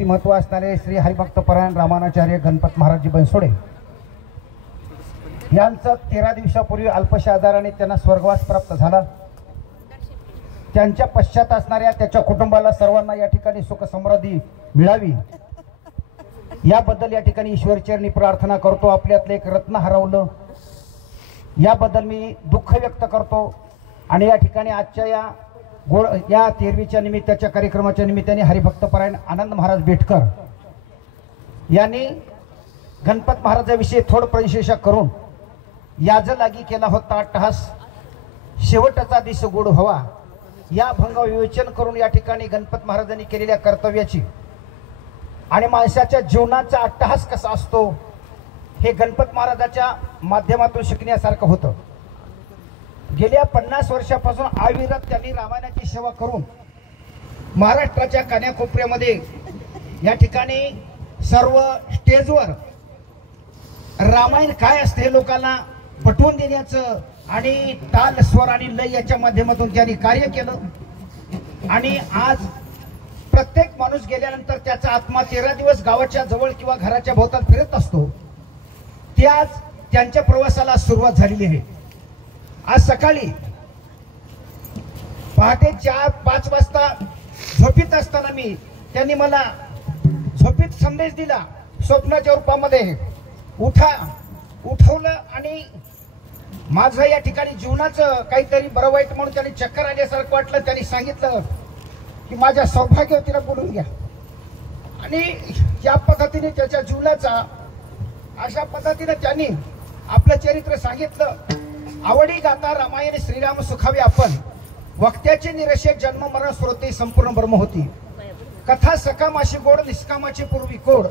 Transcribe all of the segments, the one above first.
महत्व असणारे श्री हरिभक्तपरायण रामानाचार्य गणपत महाराज बनसोडे यांचं 13 दिवसापूर्वी अल्पशा आजाराने त्यांना स्वर्गवास प्राप्त झाला। त्यांच्या पश्चात असणाऱ्या त्याच्या कुटुंबाला सर्वांना या ठिकाणी सुख समृद्धी मिळावी याबद्दल या ठिकाणी ईश्वरचरणी प्रार्थना करतो। आपल्यातलं एक रत्न हरवलं याबद्दल मी दुःख व्यक्त करतो आणि या ठिकाणी आजच्या या 13वीच्या निमित्ताच्या कार्यक्रमाच्या निमित्ताने हरिभक्तपरायण आनंद महाराज बेटकर यांनी गणपत महाराजाविषयी थोड परिशेषा करून याज लागी केला होता अट्टहास शेवटचा दिस गोड हवा या भंग विवेचन करून या ठिकाणी गणपत महाराजांनी केलेल्या कर्तव्याची आणि माणसाच्या जीवनाचा अट्टहास कसा असतो हे गणपत महाराजाच्या माध्यमातून शिकण्यासारखं होतं। गेल्या 50 वर्षापासून अविरत त्यांनी रामायणाची सेवा करून महाराष्ट्राच्या कानाकोपऱ्यामध्ये या ठिकाणी सर्व स्टेजवर रामायण काय असते लोकांना पटवून देण्याचं आणि ताल स्वर आणि लय याच्या माध्यमातून त्यांनी कार्य केलं। आणि आज प्रत्येक माणूस गेल्यानंतर त्याचा आत्मा 13 दिवस गावाच्या जवळ किंवा घराच्या भोवताल फिरत असतो। ते आज त्यांच्या प्रवासाला सुरुवात झालेली आहे। आज सकाळी पहाटे 4-5 वाजता झोपीत असताना त्यांनी मला झोपीत संदेश दिला स्वप्नाच्या रूपामध्ये उठवलं आणि माझं या ठिकाणी जीवनाचं काहीतरी बरं वाईट म्हणून त्यांनी चक्कर आल्यासारखं वाटलं। त्यांनी सांगितलं की माझ्या सौभाग्यवतीला बोलून घ्या आणि या पद्धतीने त्याच्या जीवनाचा अशा पद्धतीने त्यांनी आपलं चरित्र सांगितलं। आवडी गाता रामायण श्रीराम सुखावे आपण वक्त्याचे निरशे जन्म मरण स्रोते संपूर्ण ब्रह्म होती कथा सकामाशी गोड निष्कामाची पूर्वी कोड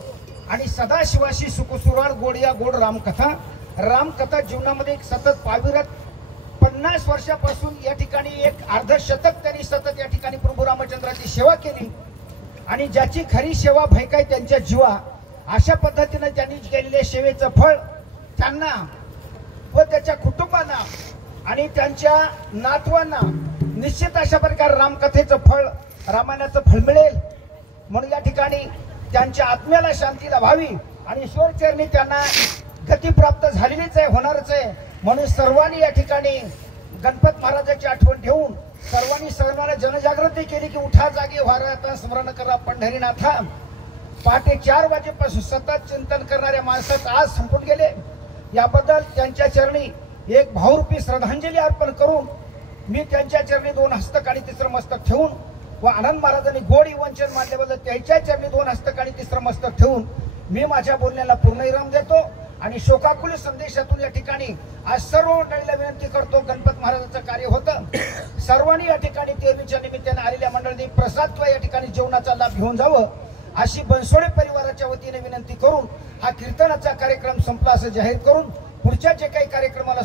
आणि सदाशिवाशी सुखसुराळ गोड या गोड रामकथा जीवनामध्ये एक सतत पाविरत 50 वर्षापासून या ठिकाणी एक अर्धशतक त्यांनी सतत या ठिकाणी प्रभू रामचंद्राची सेवा केली आणि ज्याची खरी सेवा भयकाय त्यांच्या जीवा अशा पद्धतीने त्यांनी केलेल्या सेवेचं फळ त्यांना व त्याच्या कुटुंबांना आणि त्यांच्या नातवांना निश्चित अशा प्रकारे रामकथेचं फळ रामायणाचं फळ मिळेल म्हणून या ठिकाणी त्यांच्या आत्म्याला शांती लाभावी आणि ईश्वरचरणी त्यांना गती प्राप्त झालेलीच आहे होणारच आहे। म्हणून सर्वांनी या ठिकाणी गणपत महाराजाची आठवण ठेवून सर्वांना जनजागृती केली की उठा जागे व्हा स्मरण करा पंढरीनाथा। पहाटे 4 वाजेपासून सतत चिंतन करणाऱ्या माणसात आज संपून गेले याबद्दल त्यांच्या चरणी एक भावरूपी श्रद्धांजली अर्पण करून मी त्यांच्या चरणी 2 हस्तक आणि 3रं मस्तक ठेवून व आनंद महाराजांनी गोड वंचन मानल्याबद्दल त्यांच्या चरणी 2 हस्तक आणि 3रं मस्तक ठेवून मी माझ्या बोलण्याला पूर्ण विराम देतो आणि शोकाकुल संदेशातून या ठिकाणी आज सर्व मंडळीला विनंती करतो गणपत महाराजांचं कार्य होतं सर्वांनी या ठिकाणी 13वीच्या निमित्ताने आलेल्या मंडळींनी प्रसाद किंवा या ठिकाणी जेवणाचा लाभ घेऊन जावं अशी बनसोडे परिवाराच्या वतीने विनंती करून हा कीर्तनाचा कार्यक्रम संपला असं जाहीर करून पुढच्या जे काही कार्यक्रमाला